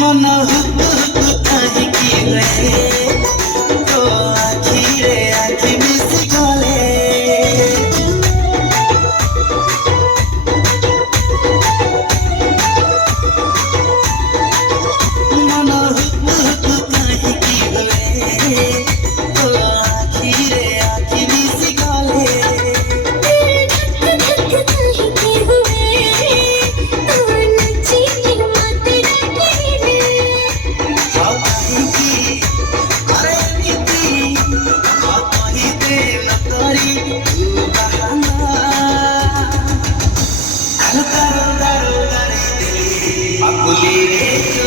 मन hook hook काहिकी हुए तो आखिरे आखि मिसी गले मन हुक हुक काहिकी हुए तो आखिरे आखि मिसी गले Aku lirik